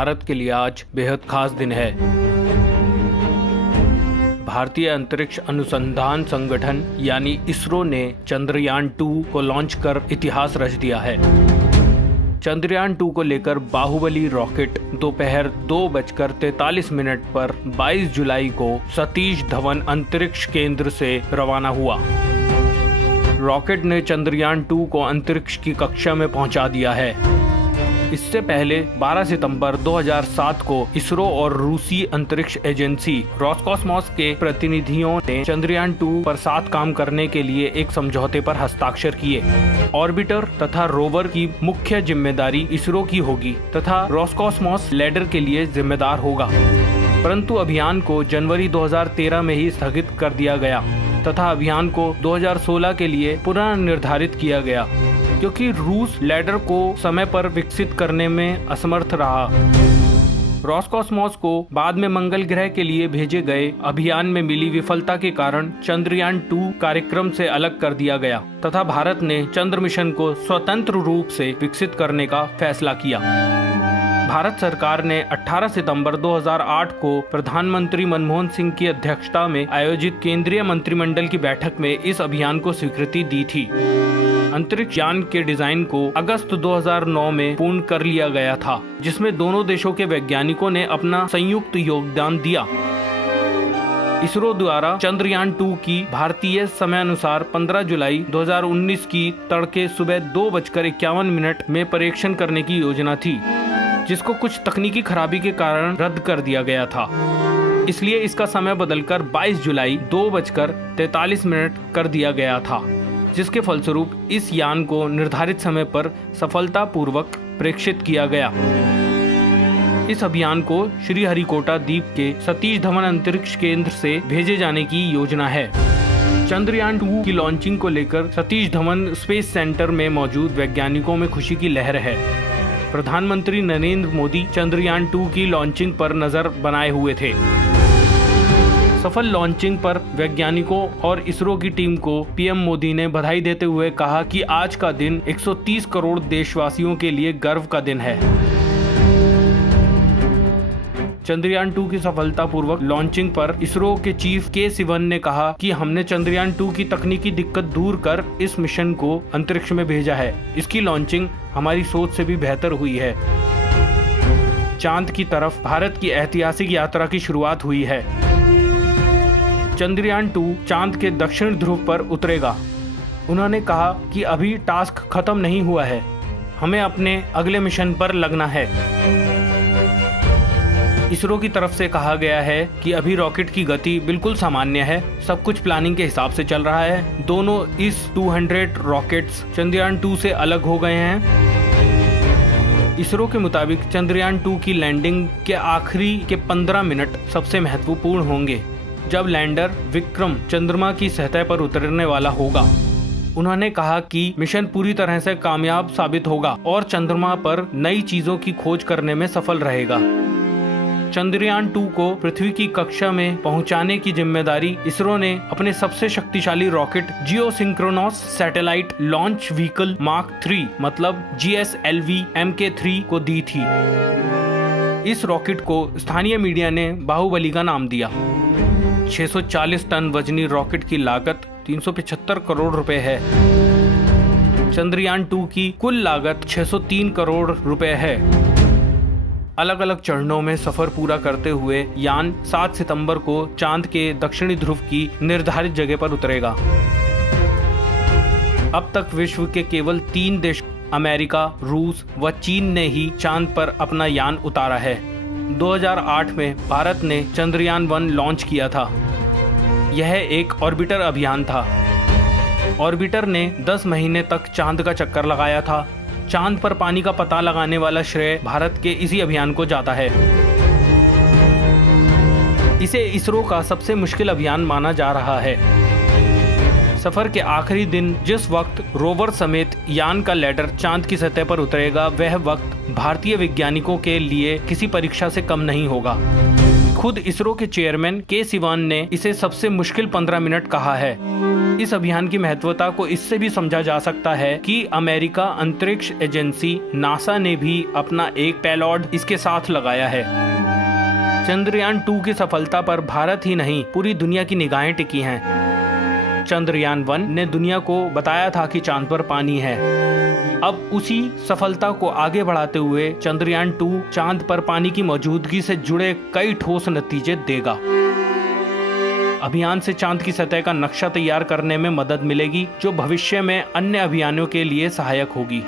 भारत के लिए आज बेहद खास दिन है। भारतीय अंतरिक्ष अनुसंधान संगठन यानी इसरो ने चंद्रयान 2 को लॉन्च कर इतिहास रच दिया है। चंद्रयान 2 को लेकर बाहुबली रॉकेट दोपहर 2:43 पर 22 जुलाई को सतीश धवन अंतरिक्ष केंद्र से रवाना हुआ। रॉकेट ने चंद्रयान 2 को अंतरिक्ष की कक्षा में पहुंचा दिया है। इससे पहले 12 सितंबर 2007 को इसरो और रूसी अंतरिक्ष एजेंसी रोसकॉसमॉस के प्रतिनिधियों ने चंद्रयान 2 पर साथ काम करने के लिए एक समझौते पर हस्ताक्षर किए। ऑर्बिटर तथा रोवर की मुख्य जिम्मेदारी इसरो की होगी तथा रोसकॉसमॉस लैंडर के लिए जिम्मेदार होगा। परंतु अभियान को जनवरी 2013 में ही स्थगित कर दिया गया तथा अभियान को 2016 के लिए पुनः निर्धारित किया गया, क्योंकि रूस लैंडर को समय पर विकसित करने में असमर्थ रहा। रोसकॉसमॉस को बाद में मंगल ग्रह के लिए भेजे गए अभियान में मिली विफलता के कारण चंद्रयान 2 कार्यक्रम से अलग कर दिया गया तथा भारत ने चंद्र मिशन को स्वतंत्र रूप से विकसित करने का फैसला किया। भारत सरकार ने 18 सितंबर 2008 को प्रधानमंत्री मनमोहन सिंह की अध्यक्षता में आयोजित केंद्रीय मंत्रिमंडल की बैठक में इस अभियान को स्वीकृति दी थी। अंतरिक्ष यान के डिजाइन को अगस्त 2009 में पूर्ण कर लिया गया था, जिसमें दोनों देशों के वैज्ञानिकों ने अपना संयुक्त योगदान दिया। इसरो द्वारा चंद्रयान 2 की भारतीय समय अनुसार 15 जुलाई 2019 की तड़के सुबह 2:51 में परीक्षण करने की योजना थी, जिसको कुछ तकनीकी खराबी के कारण रद्द कर दिया गया था। इसलिए इसका समय बदलकर 22 जुलाई 2:43 कर दिया गया था, जिसके फलस्वरूप इस यान को निर्धारित समय पर सफलतापूर्वक प्रेक्षित किया गया। इस अभियान को श्रीहरिकोटा द्वीप के सतीश धवन अंतरिक्ष केंद्र से भेजे जाने की योजना है। चंद्रयान 2 की लॉन्चिंग को लेकर सतीश धवन स्पेस सेंटर में मौजूद वैज्ञानिकों में खुशी की लहर है। प्रधानमंत्री नरेंद्र मोदी चंद्रयान 2 की लॉन्चिंग पर नजर बनाए हुए थे। सफल लॉन्चिंग पर वैज्ञानिकों और इसरो की टीम को पीएम मोदी ने बधाई देते हुए कहा कि आज का दिन 130 करोड़ देशवासियों के लिए गर्व का दिन है। चंद्रयान 2 की सफलतापूर्वक लॉन्चिंग पर इसरो के चीफ के सिवन ने कहा कि हमने चंद्रयान 2 की तकनीकी दिक्कत दूर कर इस मिशन को अंतरिक्ष में भेजा है। इसकी लॉन्चिंग हमारी सोच से भी बेहतर हुई है। चांद की तरफ भारत की ऐतिहासिक यात्रा की शुरुआत हुई है। चंद्रयान 2 चांद के दक्षिण ध्रुव पर उतरेगा। उन्होंने कहा कि अभी टास्क खत्म नहीं हुआ है, हमें अपने अगले मिशन पर लगना है। इसरो की तरफ से कहा गया है कि अभी रॉकेट की गति बिल्कुल सामान्य है, सब कुछ प्लानिंग के हिसाब से चल रहा है। दोनों इस 200 रॉकेट्स चंद्रयान 2 से अलग हो गए हैं। इसरो के मुताबिक चंद्रयान 2 की लैंडिंग के आखिरी के 15 मिनट सबसे महत्वपूर्ण होंगे, जब लैंडर विक्रम चंद्रमा की सतह पर उतरने वाला होगा। उन्होंने कहा कि मिशन पूरी तरह से कामयाब साबित होगा और चंद्रमा पर नई चीजों की खोज करने में सफल रहेगा। चंद्रयान 2 को पृथ्वी की कक्षा में पहुंचाने की जिम्मेदारी इसरो ने अपने सबसे शक्तिशाली rocket geosynchronous satellite launch vehicle mark 3 मतलब GSLV Mk3 को दी थी। इस रॉकेट को स्थानीय मीडिया ने बाहुबली का नाम दिया। 640 टन वजनी रॉकेट की लागत 375 करोड़ रुपए है। चंद्रयान 2 की कुल लागत 603 करोड़ रुपए है। अलग अलग चरणों में सफर पूरा करते हुए यान 7 सितंबर को चांद के दक्षिणी ध्रुव की निर्धारित जगह पर उतरेगा। अब तक विश्व के केवल 3 देश अमेरिका, रूस व चीन ने ही चांद पर अपना यान उतारा है। 2008 में भारत ने चंद्रयान 1 लॉन्च किया था। यह एक ऑर्बिटर अभियान था। ऑर्बिटर ने 10 महीने तक चांद का चक्कर लगाया था। चांद पर पानी का पता लगाने वाला श्रेय भारत के इसी अभियान को जाता है। इसे इसरो का सबसे मुश्किल अभियान माना जा रहा है। सफर के आखिरी दिन जिस वक्त रोवर समेत यान का लैंडर चांद की सतह पर उतरेगा, वह वक्त भारतीय वैज्ञानिकों के लिए किसी परीक्षा से कम नहीं होगा। खुद इसरो के चेयरमैन के सिवान ने इसे सबसे मुश्किल 15 मिनट कहा है। इस अभियान की महत्वता को इससे भी समझा जा सकता है कि अमेरिका अंतरिक्ष एजेंसी नासा ने भी अपना एक पेलोड इसके साथ लगाया है। चंद्रयान 2 की सफलता पर भारत ही नहीं पूरी दुनिया की निगाहें टिकी हैं। चंद्रयान 1 ने दुनिया को बताया था कि चांद पर पानी है। अब उसी सफलता को आगे बढ़ाते हुए चंद्रयान 2 चांद पर पानी की मौजूदगी से जुड़े कई ठोस नतीजे देगा। अभियान से चांद की सतह का नक्शा तैयार करने में मदद मिलेगी, जो भविष्य में अन्य अभियानों के लिए सहायक होगी।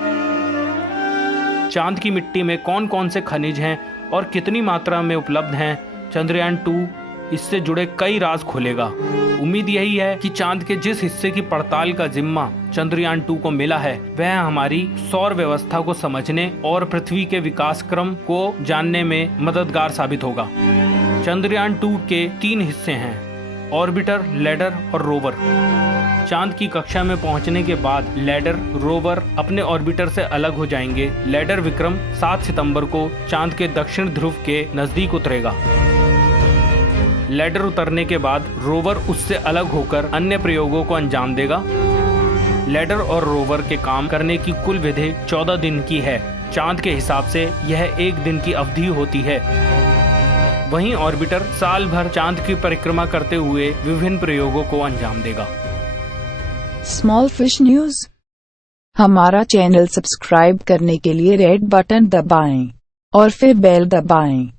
चांद की मिट्टी में कौन कौन से खनिज हैं और कितनी मात्रा में उपलब्ध हैं, चंद्रयान 2 इससे जुड़े कई राज खोलेगा। उम्मीद यही है कि चांद के जिस हिस्से की पड़ताल का जिम्मा चंद्रयान 2 को मिला है, वह हमारी सौर व्यवस्था को समझने और पृथ्वी के विकास क्रम को जानने में मददगार साबित होगा। चंद्रयान 2 के 3 हिस्से हैं: ऑर्बिटर, लैडर और रोवर। चांद की कक्षा में पहुंचने के बाद लैडर, रोवर अपने ऑर्बिटर से अलग हो जाएंगे। लैडर विक्रम 7 सितंबर को चांद के दक्षिण ध्रुव के नजदीक उतरेगा। लैडर उतरने के बाद रोवर उससे अलग होकर अन्य प्रयोगों को अंजाम देगा। लैडर और रोवर के काम करने की कुल विधि 14 दिन की है। चांद के हिसाब से यह 1 दिन की अवधि होती है। वहीं ऑर्बिटर साल भर चांद की परिक्रमा करते हुए विभिन्न प्रयोगों को अंजाम देगा। Small fish news. हमारा चैनल सब्सक्राइब करने के लिए रेड बटन दबाएं और फिर बेल दबाएं।